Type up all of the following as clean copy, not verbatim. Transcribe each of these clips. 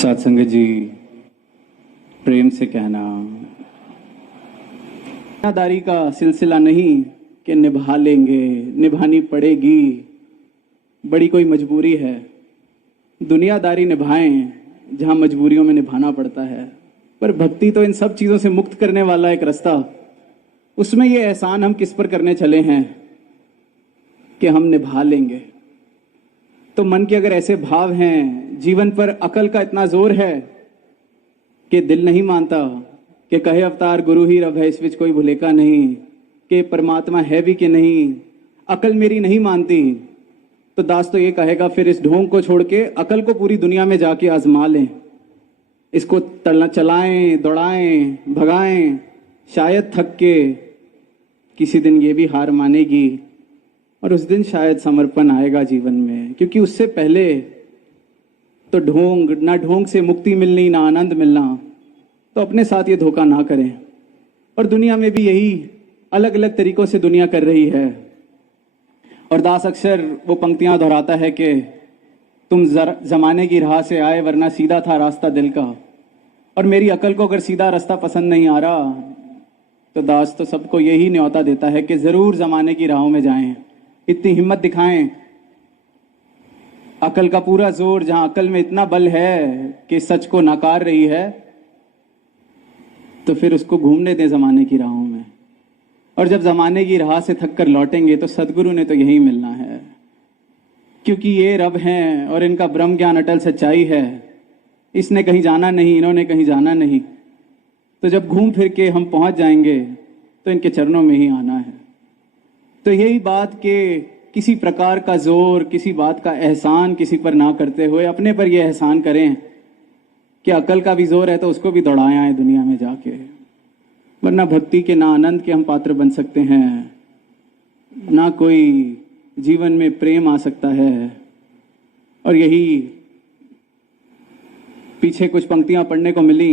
साथ संगत जी, प्रेम से कहना, दुनियादारी का सिलसिला नहीं कि निभा लेंगे, निभानी पड़ेगी, बड़ी कोई मजबूरी है। दुनियादारी निभाएं जहां मजबूरियों में निभाना पड़ता है, पर भक्ति तो इन सब चीज़ों से मुक्त करने वाला एक रास्ता, उसमें ये एहसान हम किस पर करने चले हैं कि हम निभा लेंगे। तो मन के अगर ऐसे भाव हैं, जीवन पर अकल का इतना जोर है कि दिल नहीं मानता कि कहे अवतार गुरु ही रब है, इस विच कोई भुलेखा नहीं, कि परमात्मा है भी कि नहीं, अकल मेरी नहीं मानती, तो दास तो ये कहेगा फिर इस ढोंग को छोड़ के अकल को पूरी दुनिया में जाके आजमा लें, इसको चलाएं, दौड़ाएं, भगाएं, शायद थक के किसी दिन ये भी हार मानेगी और उस दिन शायद समर्पण आएगा जीवन में। क्योंकि उससे पहले तो ना ढोंग से मुक्ति मिलनी, ना आनंद मिलना, तो अपने साथ ये धोखा ना करें। और दुनिया में भी यही अलग अलग तरीकों से दुनिया कर रही है। और दास अक्सर वो पंक्तियां दोहराता है कि तुम जमाने की राह से आए वरना सीधा था रास्ता दिल का। और मेरी अकल को अगर सीधा रास्ता पसंद नहीं आ रहा तो दास तो सबको यही न्योता देता है कि जरूर जमाने की राहों में जाएं, इतनी हिम्मत दिखाएं। अकल का पूरा जोर, जहां अकल में इतना बल है कि सच को नकार रही है, तो फिर उसको घूमने दें जमाने की राहों में। और जब जमाने की राह से थक कर लौटेंगे तो सदगुरु ने तो यही मिलना है, क्योंकि ये रब हैं और इनका ब्रह्म ज्ञान अटल सच्चाई है। इसने कहीं जाना नहीं, इन्होंने कहीं जाना नहीं। तो जब घूम फिर के हम पहुंच जाएंगे तो इनके चरणों में ही आना है। तो यही बात कि किसी प्रकार का जोर, किसी बात का एहसान किसी पर ना करते हुए अपने पर यह एहसान करें कि अकल का भी जोर है तो उसको भी दौड़ाएं आए दुनिया में जाके। वरना भक्ति के ना आनंद के हम पात्र बन सकते हैं, ना कोई जीवन में प्रेम आ सकता है। और यही पीछे कुछ पंक्तियां पढ़ने को मिली।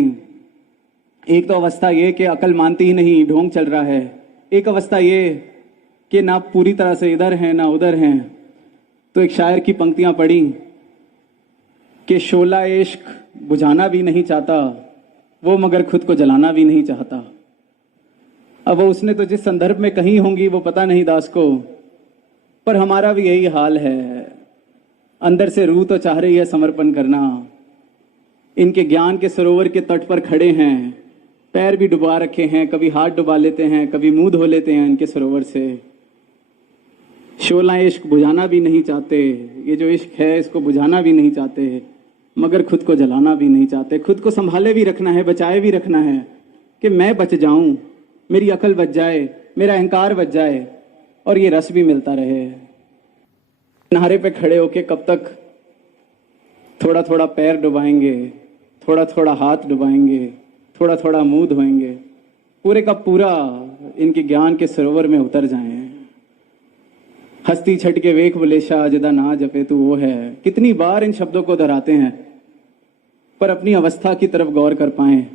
एक तो अवस्था ये कि अकल मानती ही नहीं, ढोंग चल रहा है। एक अवस्था ये कि ना पूरी तरह से इधर हैं ना उधर हैं। तो एक शायर की पंक्तियां पढ़ी कि शोला इश्क बुझाना भी नहीं चाहता वो, मगर खुद को जलाना भी नहीं चाहता। अब वो उसने तो जिस संदर्भ में कही होंगी वो पता नहीं दास को, पर हमारा भी यही हाल है। अंदर से रूह तो चाह रही है समर्पण करना। इनके ज्ञान के सरोवर के तट पर खड़े हैं, पैर भी डुबा रखे हैं, कभी हाथ डुबा लेते हैं, कभी मुंह धो लेते हैं इनके सरोवर से। शोला इश्क बुझाना भी नहीं चाहते, ये जो इश्क है इसको बुझाना भी नहीं चाहते, मगर खुद को जलाना भी नहीं चाहते। खुद को संभाले भी रखना है, बचाए भी रखना है कि मैं बच जाऊं, मेरी अकल बच जाए, मेरा अहंकार बच जाए और ये रस भी मिलता रहे। किनारे पे खड़े होके कब तक थोड़ा थोड़ा पैर डुबाएंगे, थोड़ा थोड़ा हाथ डुबाएंगे, थोड़ा थोड़ा मुंह धोएंगे, पूरे का पूरा इनके ज्ञान के सरोवर में उतर जाएं। हस्ती छट के वेख बलेशा जदा ना जपे तू वो है। कितनी बार इन शब्दों को दोहराते हैं, पर अपनी अवस्था की तरफ गौर कर पाएं।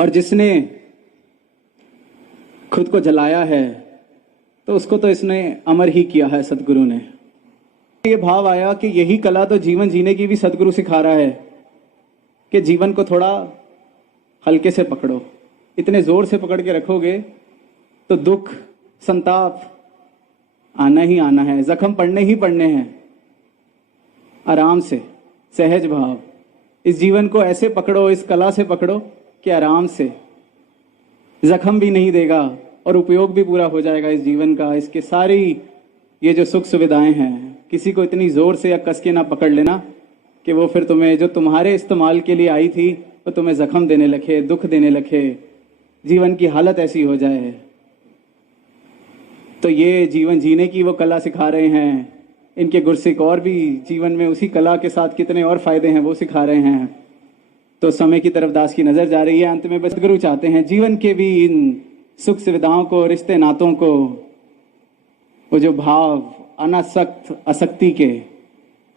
और जिसने खुद को जलाया है तो उसको तो इसने अमर ही किया है सदगुरु ने। ये भाव आया कि यही कला तो जीवन जीने की भी सदगुरु सिखा रहा है कि जीवन को थोड़ा हल्के से पकड़ो। इतने जोर से पकड़ के रखोगे तो दुख, संताप आना ही आना है, जख्म पड़ने ही पड़ने हैं। आराम से, सहज भाव, इस जीवन को ऐसे पकड़ो, इस कला से पकड़ो कि आराम से, जख्म भी नहीं देगा और उपयोग भी पूरा हो जाएगा इस जीवन का। इसके सारी ये जो सुख सुविधाएं हैं, किसी को इतनी जोर से या कस के ना पकड़ लेना कि वो फिर तुम्हें, जो तुम्हारे इस्तेमाल के लिए आई थी, वो तुम्हें जख्म देने लगे, दुख देने लगे, जीवन की हालत ऐसी हो जाए। तो ये जीवन जीने की वो कला सिखा रहे हैं। इनके गुरसिक और भी जीवन में उसी कला के साथ कितने और फायदे हैं वो सिखा रहे हैं। तो समय की तरफ दास की नजर जा रही है। अंत में बस गुरु चाहते हैं जीवन के भी इन सुख सुविधाओं को, रिश्ते नातों को, वो जो भाव अनासक्त आसक्ति के,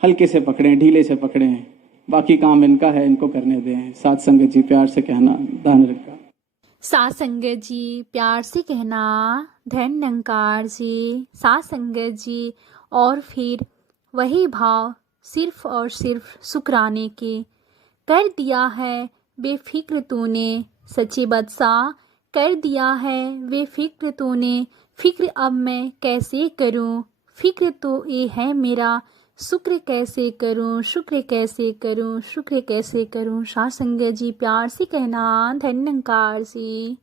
हल्के से पकड़ें, ढीले से पकड़ें। बाकी काम इनका है, इनको करने दें। साथ संगत जी प्यार से कहना, धन रखा। साथ संगत जी प्यार से कहना, धन निरंकार जी। साथ संगत जी और फिर वही भाव सिर्फ और सिर्फ शुक्राने के। कर दिया है बेफिक्र तूने सच्चे बादशाह, कर दिया है बेफिक्र तूने, फिक्र अब मैं कैसे करूं, फिक्र तो ये है मेरा, शुक्र कैसे करूं, शुक्र कैसे करूं, शुक्र कैसे करूं। साथ संगत जी प्यार से कहना, धन्यकार से।